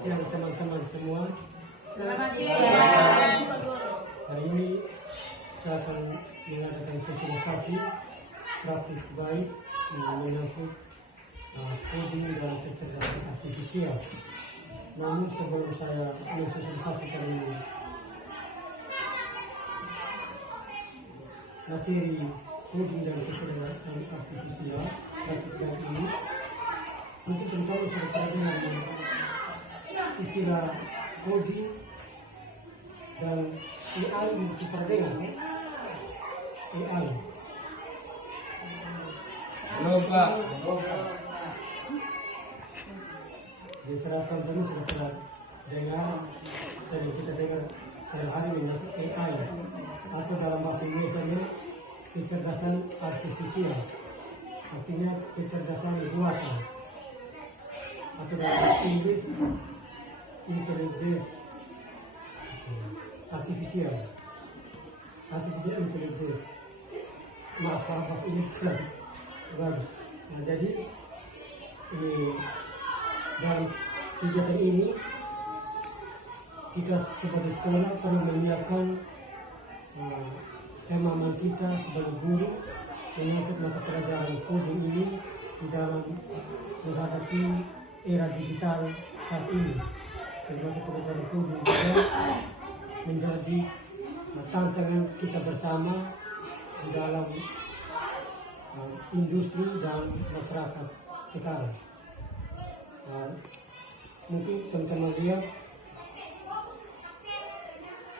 siang teman-teman semua. Selamat siang. Hari ini saya akan mengadakan sosialisasi praktik baik menyangkut coding dan kecerdasan artifisial. Namun sebelum saya mensosialisasikan ini materi coding dan kecerdasan artifisial praktik baik ini, mungkin teman-teman sudah pernah dengar istilah coding dan AI mesti pernah dengar ya? AI. Halo Pak. Di seratan tadi sudah pernah dengar, sering kita dengar sehari-hari menyangkut AI atau dalam bahasa Indonesia kecerdasan artifisial, artinya kecerdasan buatan, atau dalam bahasa Inggris intelligence artificial intelligence. Maaf bahasa Inggris bagus. Nah, jadi ini dalam kegiatan ini kita sebagai sekolah perlu menyiapkan pemahaman kita sebagai guru menyangkut mata pelajaran coding ini di dalam menghadapi era digital saat ini. Mata pelajaran coding juga menjadi tantangan kita bersama di dalam industri dan masyarakat sekarang. Mungkin teman-teman lihat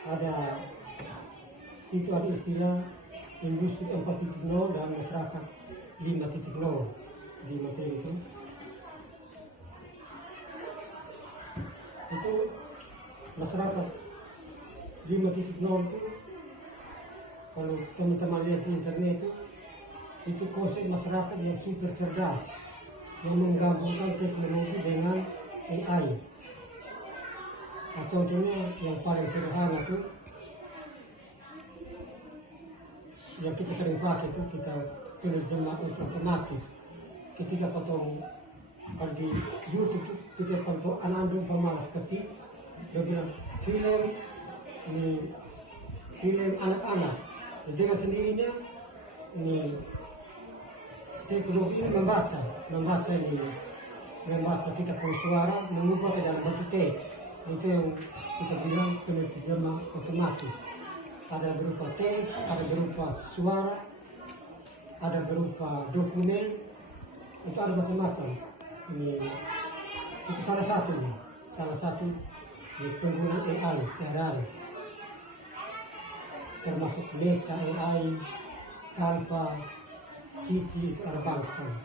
ada istilah industri 4.0 dan masyarakat 5.0 di materi itu. Itu masyarakat 5.0 itu, kalau teman-teman lihat di internet itu konsep masyarakat yang super cerdas, yang menggabungkan teknologi dengan AI. Nah, contohnya yang paling sederhana itu yang kita sering pakai itu, kita penerjemah otomatis. Ketika potong di YouTube kita potong anak-anak pemalas ketik, dia bilang film anak-anak dengan sendirinya ini teknologi ini membaca kita punya suara, mengubah ke dalam bentuk teks. Itu yang kita bilang penerjemah otomatis. Ada berupa teks, ada berupa suara, ada berupa dokumen, itu ada macam-macam. Ini itu salah satu penggunaan AI sehari-hari, termasuk Meta AI, Canva, Cici, itu ada banyak sekali.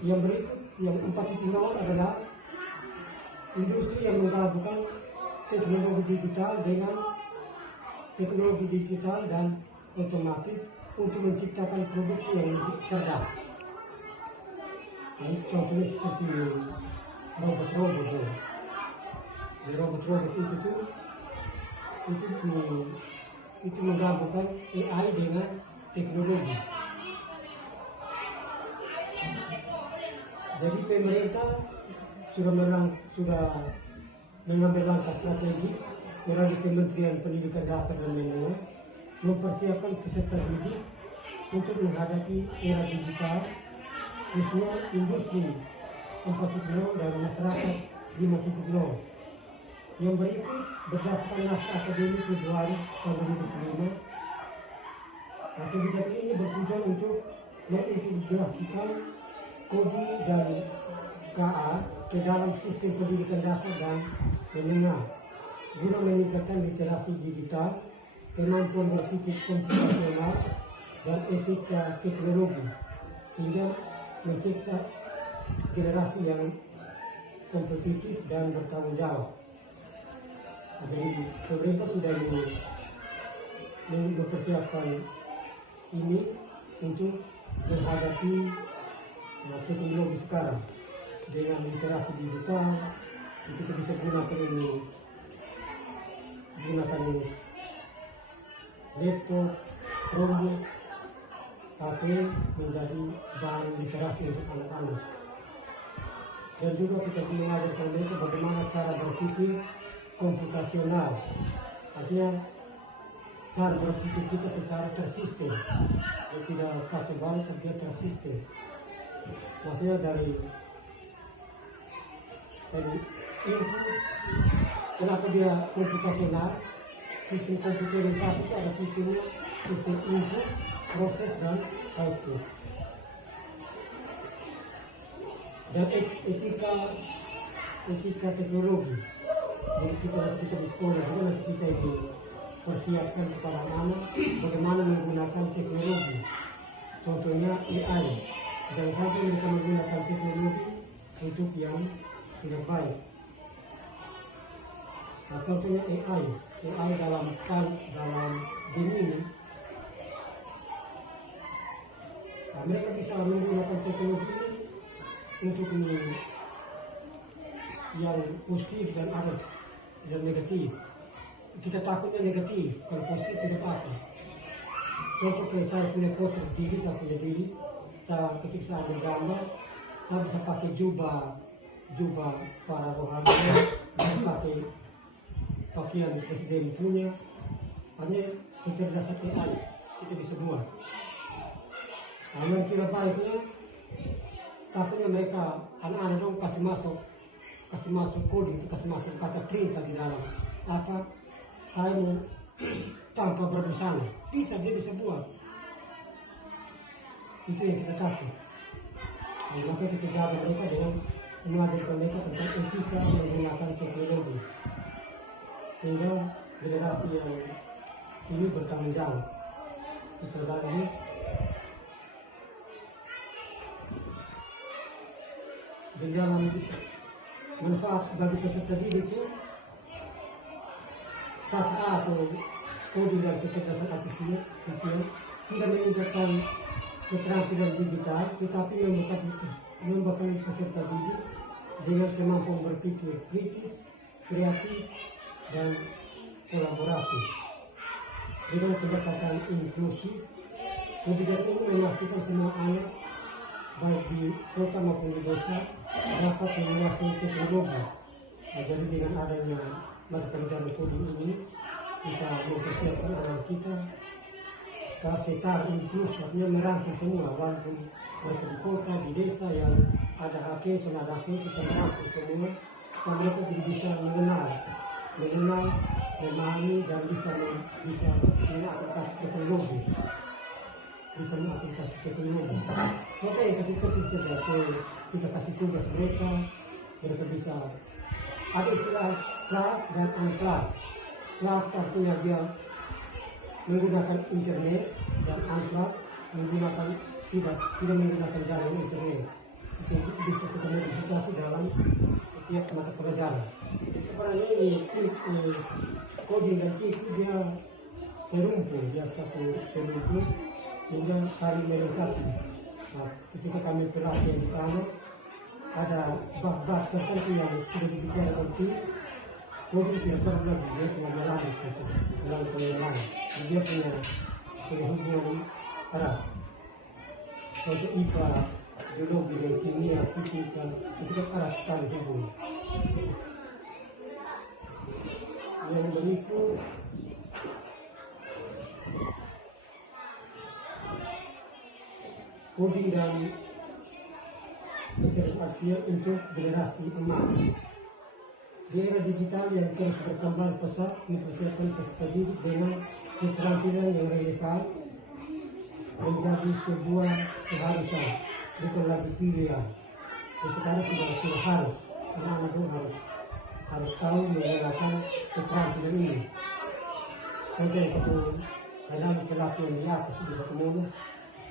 Yang berikut, yang 4.0 adalah industri yang menggabungkan teknologi digital dan otomatis untuk menciptakan produksi yang lebih cerdas. Nah, contohnya seperti robot-robot. Di robot-robot itu menggabungkan AI dengan teknologi. Jadi pemerintah sudah mengambil langkah strategis melalui Kementerian Pendidikan Dasar dan Menengah mempersiapkan peserta didik untuk menghadapi era digital, khususnya industri 4.0 dan masyarakat 5.0. Yang berikut berdasarkan naskah akademik Februari tahun 2005, kebijakan ini bertujuan untuk mengintegrasikan coding dan KA ke dalam sistem pendidikan dasar dan menengah guna meningkatkan literasi digital, kemampuan berpikir komputasional, dan etika teknologi, sehingga mencipta generasi yang kompetitif dan bertanggung jawab. Jadi pemerintah sudah mempersiapkan ini untuk menghadapi teknologi sekarang dengan literasi digital. Kita bisa gunakan laptop, Chromebook, HP menjadi bahan literasi untuk anak-anak. Dan juga kita mengajarkan mereka bagaimana cara berpikir komputasional. Artinya cara berpikir kita secara tersistem, tidak kacau balau tapi dia tersistem. Maksudnya dari input, kenapa dia komputasional? Sistem komputerisasi itu ada sistemnya, sistem input, proses dan output. Dan etika teknologi. Jadi kita di sekolah, nanti kita dipersiapkan kepada anak bagaimana menggunakan teknologi. Contohnya AI. Jangan sampai mereka menggunakan teknologi untuk yang tidak baik. Nah, contohnya AI dalam game ini, nah, mereka bisa menggunakan teknologi ini untuk yang positif dan ada dan negatif. Kita takutnya negatif, kalau positif tidak apa. Contoh kayak saya punya foto diri, saya punya diri, ketika saya bergambar, saya bisa pakai jubah para rohani, bisa pakai pakaian presiden punya, hanya kecerdasan AI kita bisa buat. Nah, yang tidak baiknya, takutnya mereka anak-anak dong kasih masuk coding, kasih masuk kata perintah di dalam apa saya mau tanpa berbusana, dia bisa buat. Itu yang kita takut. Nah, maka kita jaga mereka dengan mengajarkan mereka tentang etika menggunakan teknologi, sehingga generasi yang ini bertanggung jawab. Itu lagi dengan manfaat bagi peserta didik itu kata atau coding dan kecerdasan artifisial tidak meningkatkan keterampilan digital, tetapi membekali peserta didik dengan kemampuan berpikir kritis, kreatif, dan kolaboratif. Dengan pendekatan inklusif, kebijakan ini memastikan semua anak, baik di kota maupun di desa, dapat menguasai teknologi. Nah, jadi dengan adanya mata pelajaran coding ini, kita mempersiapkan anak kita ke setar inklusif, artinya merangkul semua, walaupun mereka di kota, di desa yang ada HP, sama ada HP, kita merangkul semua, supaya mereka jadi bisa mengenal, memahami dan bisa mengaplikasi teknologi. Contoh yang kecil-kecil saja, kita kasih tugas mereka bisa ada istilah plug dan unplug. Plug artinya dia menggunakan internet, dan unplug menggunakan tidak menggunakan jaringan internet. Itu bisa kita modifikasi dalam setiap mata pelajaran. Sebenarnya ini coding dan itu dia serumpun, dia satu serumpun, sehingga saling melengkapi. Nah, ketika kami perhatian di sana, ada bab-bab tertentu yang sudah dibicarakan tim, coding tidak perlu lagi, dia cuma melalui dia punya hubungan erat. Untuk IPA, biologi, dan kimia, fisika, itu kan erat sekali hubungan. Yang berikut coding dan kecerdasan artifisial untuk generasi emas. Di era digital yang terus berkembang pesat, mempersiapkan peserta didik dengan keterampilan yang relevan menjadi sebuah keharusan, bukan lagi pilihan. Dan sekarang sudah harus, anak-anak itu harus tahu menggunakan keterampilan ini. Contoh itu dalam pelatihan di atas itu bisa kemudian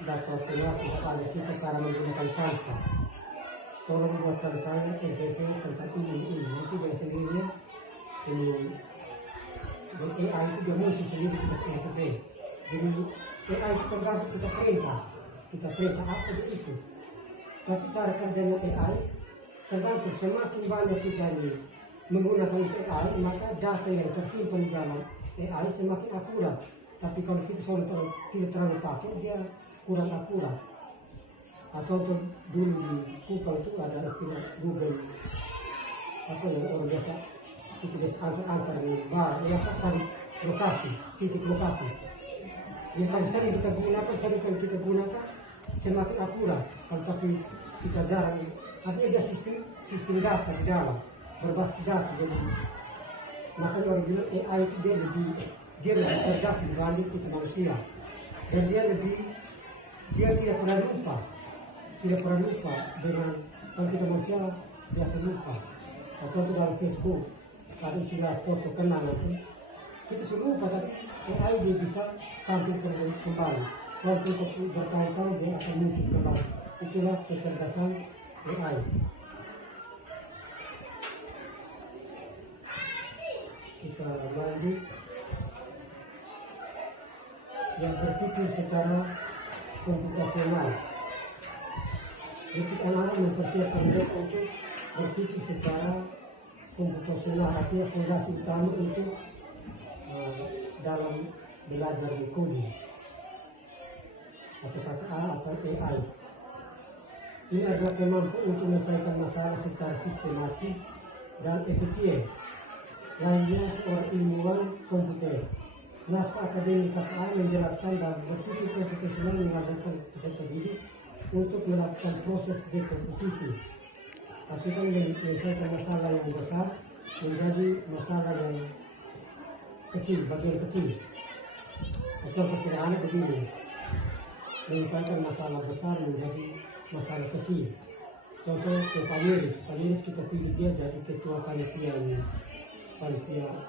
dapat penjelasan kepada kita cara menggunakan Canva. Tolong buatkan saya EPP tentang ini. Nanti dengan sendirinya ini AI itu dia muncul sendiri tidak EPP. Jadi AI itu tergantung kita perintah apa itu. Tapi cara kerjanya AI tergantung semakin banyak kita menggunakan AI, maka data yang tersimpan di dalam AI semakin akurat. Tapi kalau kita tidak terlalu pakai, dia kurang akurat. Contoh dulu di Kupang itu ada istilah Google, apa yang orang biasa kita biasa angkat di bar, cari lokasi, titik lokasi. Jadi kalau sering kita gunakan, semakin akurat. Kalau tapi kita jarang, artinya ada sistem data di dalam, berbasis data. Jadi makanya orang bilang AI itu dia lebih cerdas dibanding kita manusia, dan dia tidak pernah lupa dengan kalau kita manusia biasa lupa. Contoh dalam Facebook ada istilah foto kenangan itu kita sudah lupa, tapi AI dia bisa tampil kembali walaupun bertahun-tahun dia akan muncul kembali. Itulah kecerdasan AI. Kita lanjut yang berpikir secara komputasional. Jadi anak-anak mempersiapkan mereka untuk berpikir secara komputasional, artinya fondasi utama untuk dalam belajar coding atau KTA atau AI. Ini adalah kemampuan untuk menyelesaikan masalah secara sistematis dan efisien. Lainnya seorang ilmuwan komputer. Naskah akademik KTA menjelaskan dan berpikir komputasional mengajarkan peserta didik untuk melakukan proses dekomposisi, artinya menyelesaikan masalah yang besar menjadi masalah yang kecil, bagian kecil. Contoh sederhana begini, menyelesaikan masalah besar menjadi masalah kecil. Contoh ke Paneris kita pilih dia jadi ketua panitia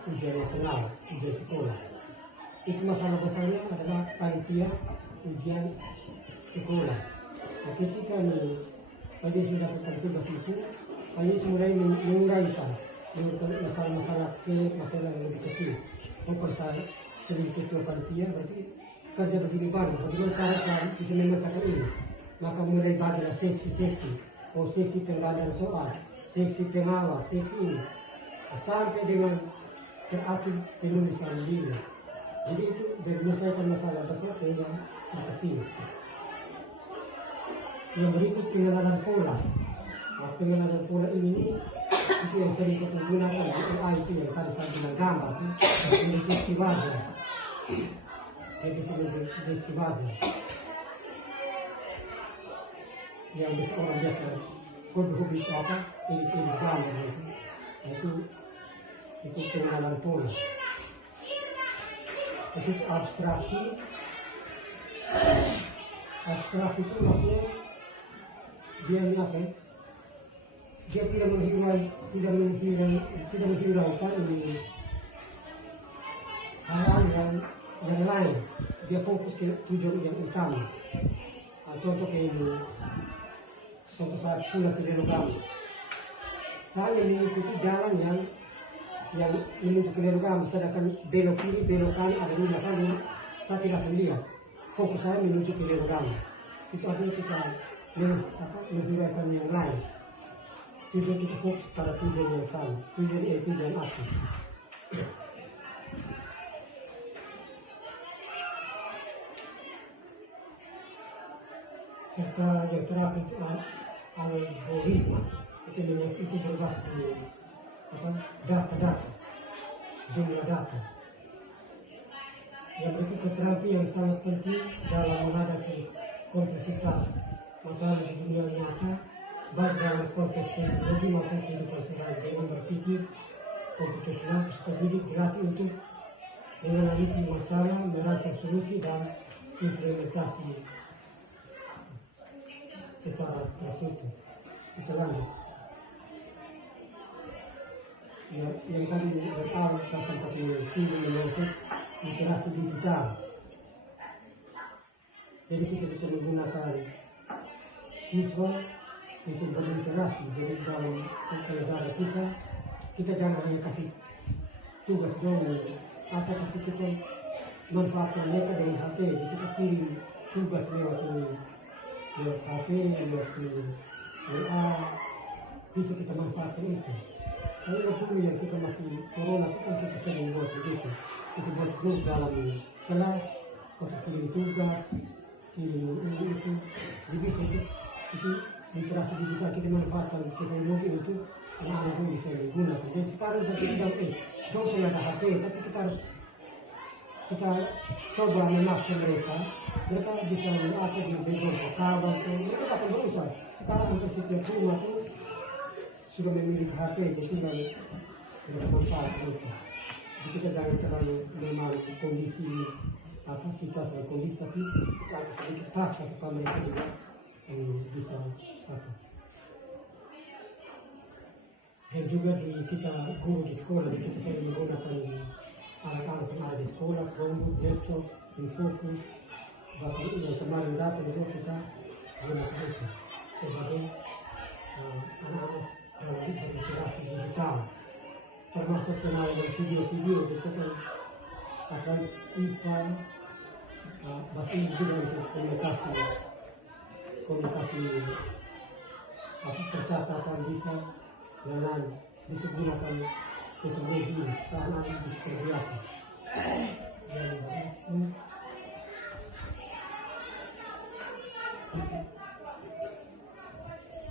ujian nasional, ujian sekolah. Itu masalah besarnya adalah panitia ujian sekolah. Nah, ketika Paneris mendapatkan tugas itu, Paneris mulai menguraikan masalah yang lebih kecil. Kalau saya sebagai ketua panitia berarti kerja begini banyak, bagaimana cara saya bisa memecahkan ini? Maka mulai baca seksi-seksi, seksi penggalian soal, seksi pengawas, seksi ini, sampai dengan terakhir penulisan diri. Jadi itu menyelesaikan masalah besar ke yang terkecil. Yang berikut pengenalan pola. Nah, pengenalan pola ini itu yang sering kita gunakan di AI itu yang tadi saya bilang gambar itu mendeteksi wajah. Dia bisa mendeteksi wajah. Yang bisa orang biasa kode hobi itu apa? Ini gambar itu. Nah, itu pengenalan pola. Itu abstraksi. Abstraksi itu maksudnya dia ini apa ya? Dia tidak menghiraukan ini hal-hal yang lain. Dia fokus ke tujuan yang utama. Contoh kayak ini, contoh saat pulang ke Lelogam, saya mengikuti jalan yang menuju ke Lelogam, sedangkan belok kiri belok kanan ada di sana, saya tidak melihat. Fokus saya menuju ke Lelogam. Itu artinya kita menghiraukan yang lain. Tujuan kita fokus pada tujuan yang sama. Tujuan apa? Serta yang terakhir itu algoritma. Itu berbasis data, jumlah data. Yang berikut keterampilan yang sangat penting dalam menghadapi kompleksitas masalah di dunia nyata, baik dalam konteks teknologi maupun kehidupan sehari-hari, dengan berpikir komputasional. Peserta didik dilatih untuk menganalisis masalah, merancang solusi dan implementasi secara terstruktur. Kita lanjut. Yang tadi bertahu saya sempat menyangkut literasi digital. Jadi kita bisa menggunakan siswa untuk berliterasi. Jadi dalam pelajaran kita jangan hanya kasih tugas doang, tapi kita manfaatkan mereka dengan HP. Jadi kita kirim tugas lewat HP, lewat WA, bisa kita manfaatkan itu. Saya ingat dulu yang kita masih corona itu kan kita sering buat begitu. Kita buat grup dalam kelas, kita kirim tugas, kirim ini itu, jadi bisa itu itu literasi digital kita manfaatkan teknologi itu anak-anak pun bisa digunakan. Jadi sekarang kita bilang dong saya ada HP, tapi kita coba memaksa mereka bisa mengakses di beberapa kawan tuh mereka akan berusaha. Sekarang hampir setiap rumah tuh sudah memiliki HP, jadi tinggal bermanfaat mereka. Jadi kita jangan terlalu memang kondisi situasi dan kondisi, tapi kita harus sedikit paksa supaya mereka juga bisa apa. Dan juga kita guru di sekolah, jadi kita sering menggunakan alat-alat yang ada di sekolah, Chromebook, laptop, Infocus, bahkan yang kemarin datang juga kita gunakan itu sebagai anak-anak dalam literasi digital, termasuk kenalan video-video, kita kan akan IPA, bahasa Inggris juga untuk komunikasi percakapan bisa dan bisa gunakan teknologi ini karena bisa terbiasa.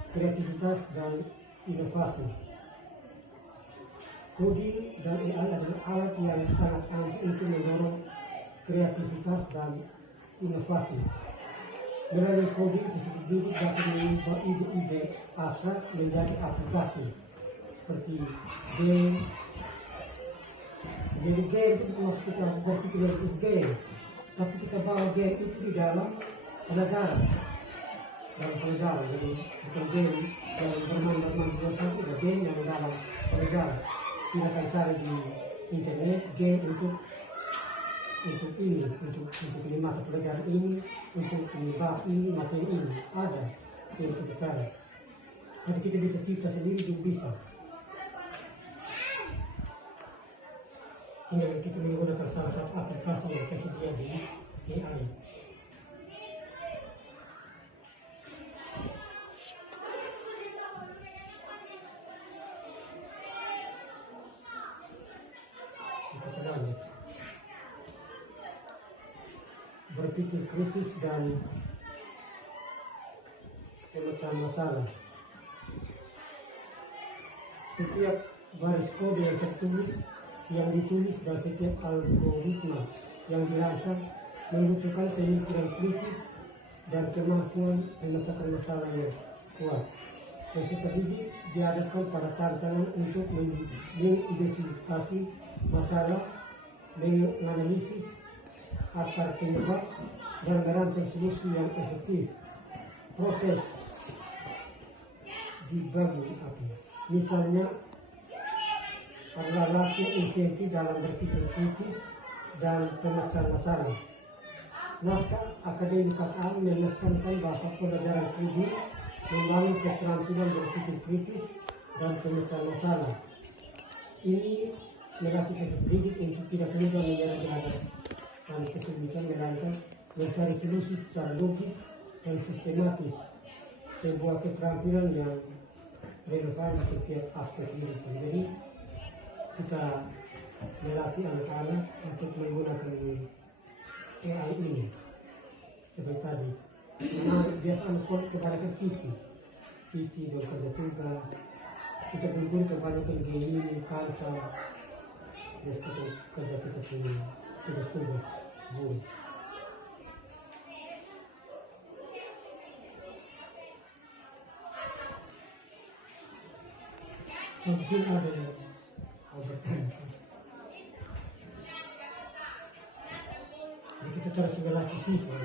Kreativitas dan inovasi. Coding dan AI adalah alat yang sangat ampuh untuk mendorong kreativitas dan inovasi. Melalui coding, peserta didik dapat mengubah ide-ide abstrak menjadi aplikasi seperti game. Jadi game itu maksud kita berpikir itu game, tapi kita bawa game itu di dalam pelajaran. Jadi bukan game yang bermain dua satu, ada game yang dalam pelajaran. Silakan cari di internet game untuk ini, untuk ini mata pelajaran ini, untuk ini bab ini, materi ini ada yang kita cari. Jadi kita bisa cipta sendiri juga bisa. Tinggal kita menggunakan salah satu aplikasi yang tersedia di AI. Berpikir kritis dan pemecah masalah. Setiap baris kode yang ditulis dan setiap algoritma yang dirancang membutuhkan pemikiran kritis dan kemampuan memecahkan masalah yang kuat. Peserta didik dihadapkan pada tantangan untuk mengidentifikasi masalah, menganalisis akar penyebab dan merancang solusi yang efektif. Proses dibagi misalnya adalah latihan insentif dalam berpikir kritis dan pemecahan masalah. Naskah akademik KKA menekankan bahwa pelajaran kritis membangun keterampilan berpikir kritis dan pemecahan masalah. Ini melatih peserta didik untuk tidak mudah menyerah terhadap dan kesulitan, melainkan mencari solusi secara logis dan sistematis, sebuah keterampilan yang relevan di setiap aspek hidup. Jadi kita melatih anak-anak untuk menggunakan AI ini seperti tadi. Biasa anak kebanyakan cici dong kerja tugas, kita guru kebanyakan gini kantor, biasa kerja kita punya tugas guru. Sampai ada yang bertanya. Jadi kita terus melatih siswa.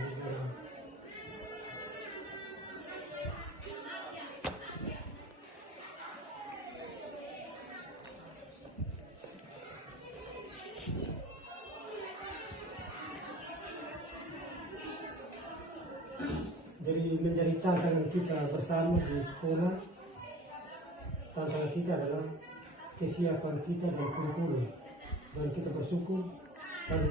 Jadi menjadi tantangan kita bersama di sekolah, tantangan kita adalah kesiapan kita dan kurikulum, dan kita bersyukur pada